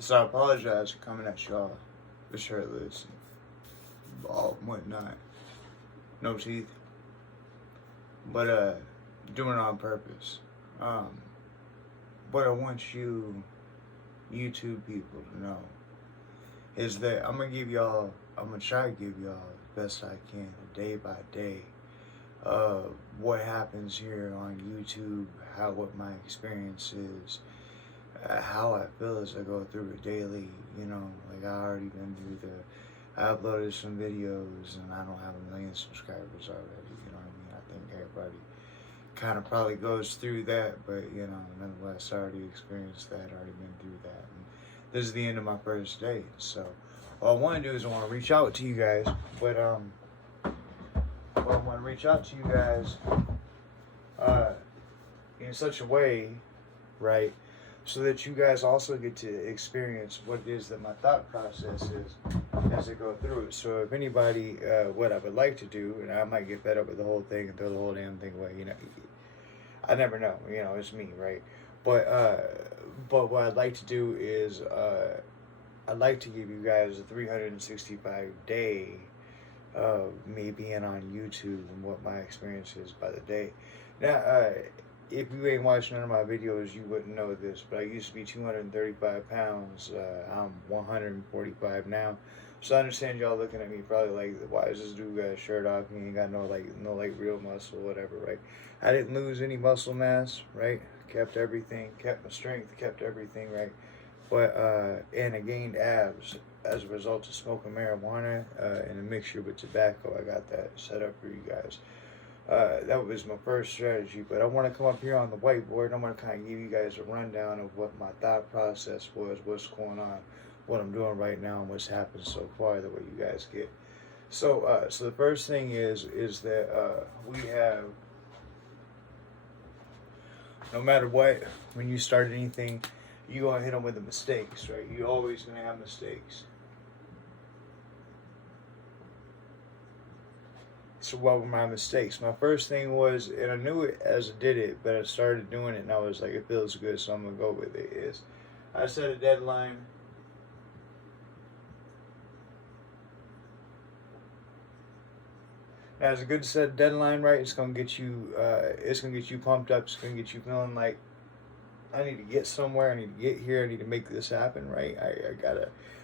So I apologize for coming at y'all with shirtless and all whatnot. No teeth. But doing it on purpose. What I want you YouTube people to know is that I'm gonna try to give y'all the best I can, day by day, what happens here on YouTube, what my experience is, how I feel as I go through it daily. You know, like I already been through I uploaded some videos and I don't have 1 million subscribers already. You know what I mean? I think everybody kind of probably goes through that, but you know, nonetheless, I already experienced that, already been through that. And this is the end of my first day, so all I want to do is I want to reach out to you guys, but I want to reach out to you guys in such a way, right, so that you guys also get to experience what it is that my thought process is as I go through it. So if anybody, what I would like to do, and I might get fed up with the whole thing and throw the whole damn thing away, you know, I never know, you know, it's me, right? But what I'd like to do is, I'd like to give you guys a 365 day of me being on YouTube and what my experience is by the day. Now, if you ain't watched none of my videos, you wouldn't know this, but I used to be 235 pounds. I'm 145 now. So I understand y'all looking at me probably like, why is this dude got his shirt off? He ain't got no real muscle, whatever, right? I didn't lose any muscle mass, right? Kept everything, kept my strength, kept everything, right? But and I gained abs as a result of smoking marijuana in a mixture with tobacco. I got that set up for you guys. That was my first strategy, but I want to come up here on the whiteboard and I want to kind of give you guys a rundown of what my thought process was, what's going on, what I'm doing right now, and what's happened so far, that way you guys get. So so the first thing is that we have, no matter what, when you start anything, you're going to hit them with the mistakes, right? You're always going to have mistakes. So what were my mistakes? My first thing was, and I knew it as I did it, but I started doing it and I was like, it feels good, so I'm going to go with it, is I set a deadline. Now, it's a good set deadline, right? It's gonna get you pumped up. It's gonna get you feeling like, I need to get somewhere. I need to get here. I need to make this happen, right?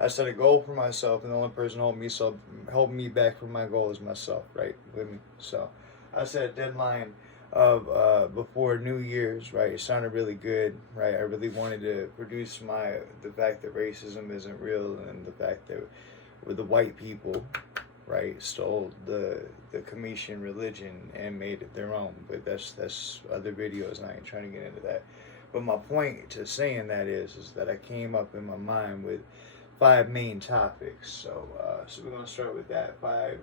I set a goal for myself, and the only person holding me back from my goal is myself, right? With me. So I set a deadline of before New Year's, right? It sounded really good, right? I really wanted to produce the fact that racism isn't real, and the fact that with the white people, right, stole the Cometian religion and made it their own. But that's other videos, and I ain't trying to get into that. But my point to saying that is that I came up in my mind with 5 main topics. So so we're gonna start with that 5.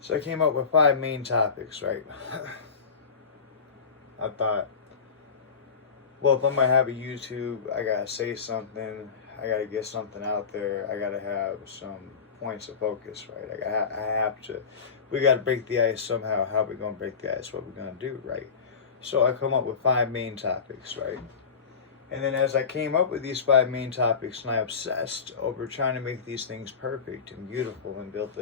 So I came up with 5 main topics, right? I thought, well, if I'm gonna have a YouTube, I gotta say something, I gotta get something out there, I gotta have some points of focus, right? I have to, we gotta break the ice somehow. How are we gonna break the ice? What we're gonna do, right? So I come up with 5 main topics, right? And then as I came up with these 5 main topics, and I obsessed over trying to make these things perfect and beautiful, and built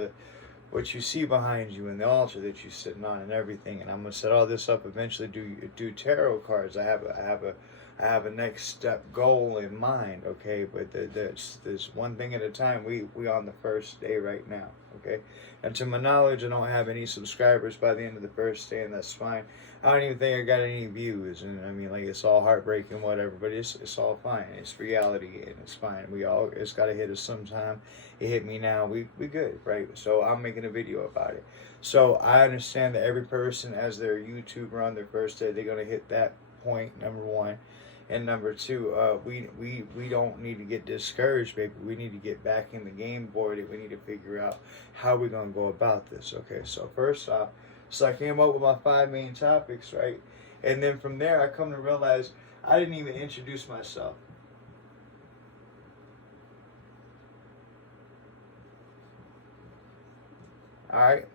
what you see behind you and the altar that you're sitting on and everything. And I'm gonna set all this up, eventually do tarot cards. I have a next step goal in mind, okay? But there's one thing at a time. We on the first day right now, okay? And to my knowledge, I don't have any subscribers by the end of the first day, and that's fine. I don't even think I got any views, and I mean, like, it's all heartbreaking, whatever, but it's all fine. It's reality, and it's fine. It's got to hit us sometime. It hit me now. We good, right? So I'm making a video about it. So I understand that every person, as their YouTuber on their first day, they're gonna hit that point, number 1. And number 2, we don't need to get discouraged, baby. We need to get back in the game board. We need to figure out how we're gonna go about this. Okay, so first off, so I came up with my 5 main topics, right? And then from there, I come to realize I didn't even introduce myself. All right.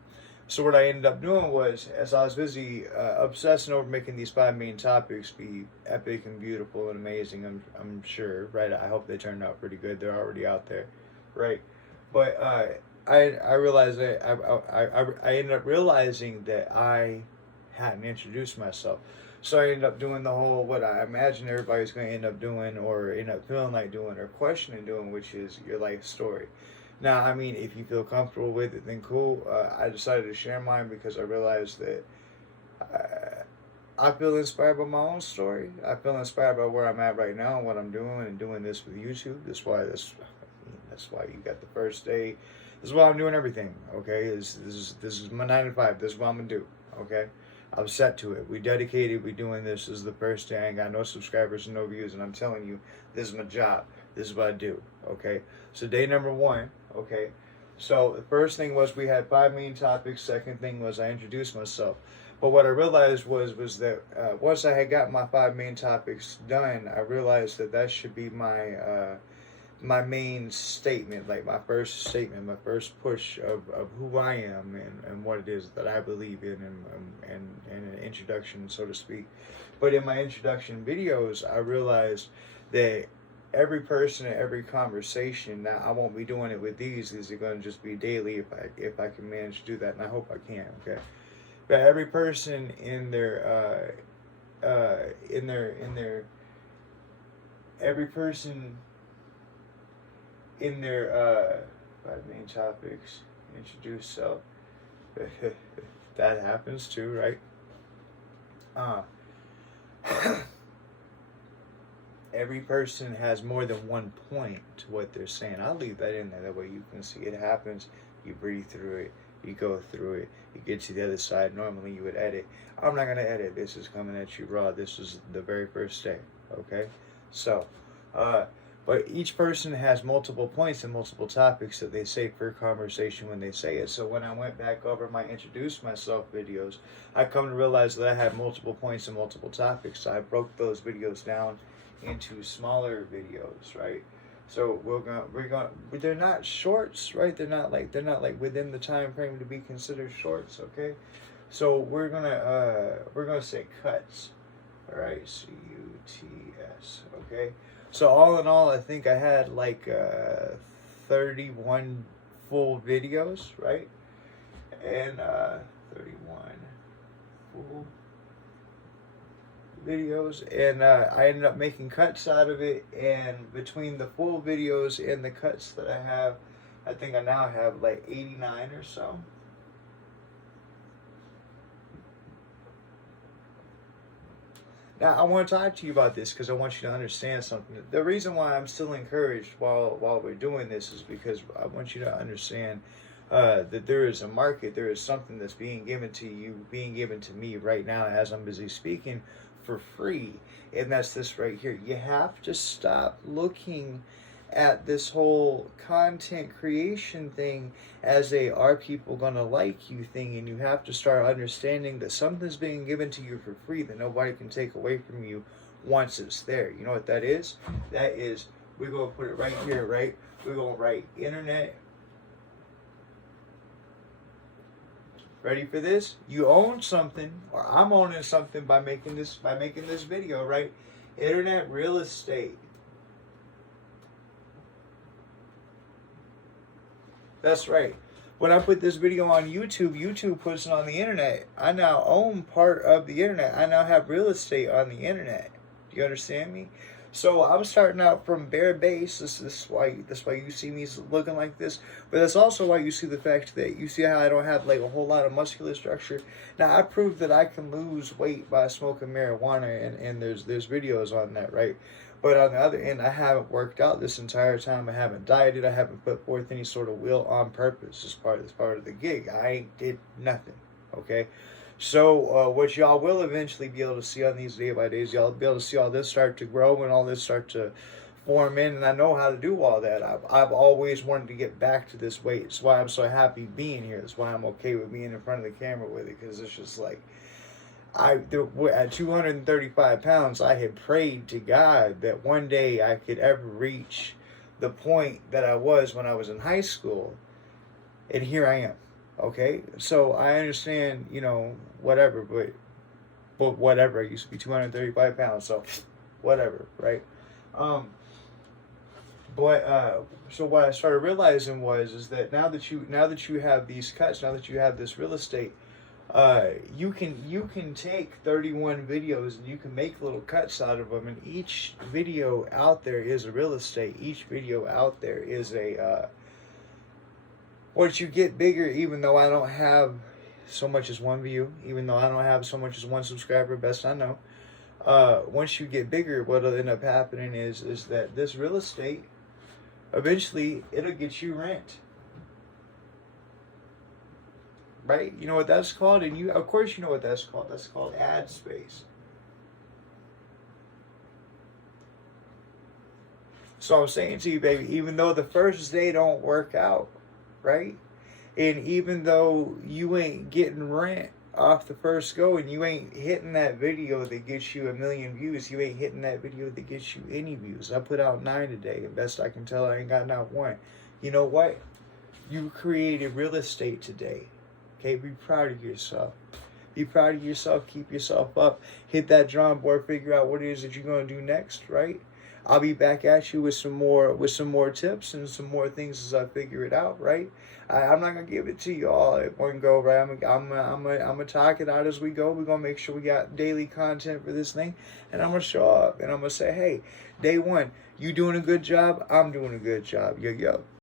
So what I ended up doing was, as I was busy obsessing over making these 5 main topics be epic and beautiful and amazing, I'm sure, right? I hope they turned out pretty good. They're already out there, right? But I realized that I ended up realizing that I hadn't introduced myself. So I ended up doing the whole, what I imagine everybody's going to end up doing, or end up feeling like doing, or questioning doing, which is your life story. Now, I mean, if you feel comfortable with it, then cool. I decided to share mine because I realized that I feel inspired by my own story. I feel inspired by where I'm at right now and what I'm doing, and doing this with YouTube. That's why you got the first day. This is why I'm doing everything. Okay, this is my 9 to 5. This is what I'm gonna do. Okay, I'm set to it. We dedicated. We doing this. This is the first day. I ain't got no subscribers and no views, and I'm telling you, this is my job. This is what I do. Okay, so day number 1. Okay, so the first thing was we had 5 main topics. Second thing was I introduced myself. But what I realized was that once I had got my 5 main topics done, I realized that should be my my main statement, like my first statement, my first push of who I am, and what it is that I believe in, and an introduction, so to speak. But in my introduction videos, I realized that every person and every conversation, now I won't be doing it with these are going to just be daily if I can manage to do that, and I hope I can, okay? But every person in their every person in their 5 main topics, introduce self. That happens too, right? Every person has more than one point to what they're saying. I'll leave that in there. That way you can see it happens. You breathe through it. You go through it. You get to the other side. Normally you would edit. I'm not going to edit. This is coming at you raw. This is the very first day. Okay? So, but each person has multiple points and multiple topics that they say per conversation when they say it. So when I went back over my introduce myself videos, I come to realize that I had multiple points and multiple topics. So I broke those videos down into smaller videos, right? So they're not shorts, right? They're not like within the time frame to be considered shorts, okay? So we're gonna say cuts. All right, CUTS, okay? So all in all, I think I had like 31 full videos, right? And 31 full videos, and I ended up making cuts out of it, and between the full videos and the cuts that I have, I think I now have like 89 or so. Now, I want to talk to you about this because I want you to understand something. The reason why I'm still encouraged while we're doing this is because I want you to understand that there is a market, there is something that's being given to you, being given to me right now as I'm busy speaking for free, and that's this right here. You have to stop looking at this whole content creation thing as a are people gonna like you thing, and you have to start understanding that something's being given to you for free that nobody can take away from you once it's there. You know what that is? That is, we're gonna put it right here, right? We're gonna write internet. Ready for this? You own something, or I'm owning something by making this video, right? Internet real estate. That's right. When I put this video on YouTube, YouTube puts it on the internet. I now own part of the internet. I now have real estate on the internet. Do you understand me? So I'm starting out from bare base. This is why you see me looking like this. But that's also why you see the fact that you see how I don't have like a whole lot of muscular structure. Now I proved that I can lose weight by smoking marijuana, and there's videos on that, right? But on the other end, I haven't worked out this entire time. I haven't dieted. I haven't put forth any sort of will on purpose as part of the gig. I did nothing. Okay. So what y'all will eventually be able to see on these day by days, y'all be able to see all this start to grow and all this start to form in, and I know how to do all that. I've always wanted to get back to this weight. That's why I'm so happy being here. That's why I'm okay with being in front of the camera with it, because it's just like, at 235 pounds, I had prayed to God that one day I could ever reach the point that I was when I was in high school, and here I am. Okay, so I understand, whatever, but whatever. I used to be 235 pounds, so whatever, right? Um, but so what I started realizing is that now that you have these cuts, now that you have this real estate, you can take 31 videos and you can make little cuts out of them, and each video out there is a real estate. Each video out there is a once you get bigger, even though I don't have so much as one view, even though I don't have so much as one subscriber, best I know. Once you get bigger, what'll end up happening is that this real estate, eventually, it'll get you rent. Right? You know what that's called? And of course you know what that's called. That's called ad space. So I'm saying to you, baby, even though the first day don't work out, right? And even though you ain't getting rent off the first go, and you ain't hitting that video that gets you 1,000,000 views, you ain't hitting that video that gets you any views. I put out 9 today, and best I can tell, I ain't got not one. You know what? You created real estate today. Okay, be proud of yourself. Be proud of yourself. Keep yourself up. Hit that drawing board. Figure out what it is that you're gonna do next. Right? I'll be back at you with some more tips and some more things as I figure it out. Right? I'm not gonna give it to you all at one go. Right? I'm gonna talk it out as we go. We're gonna make sure we got daily content for this thing, and I'm gonna show up and I'm gonna say, hey, day one, you doing a good job. I'm doing a good job. Yo yo.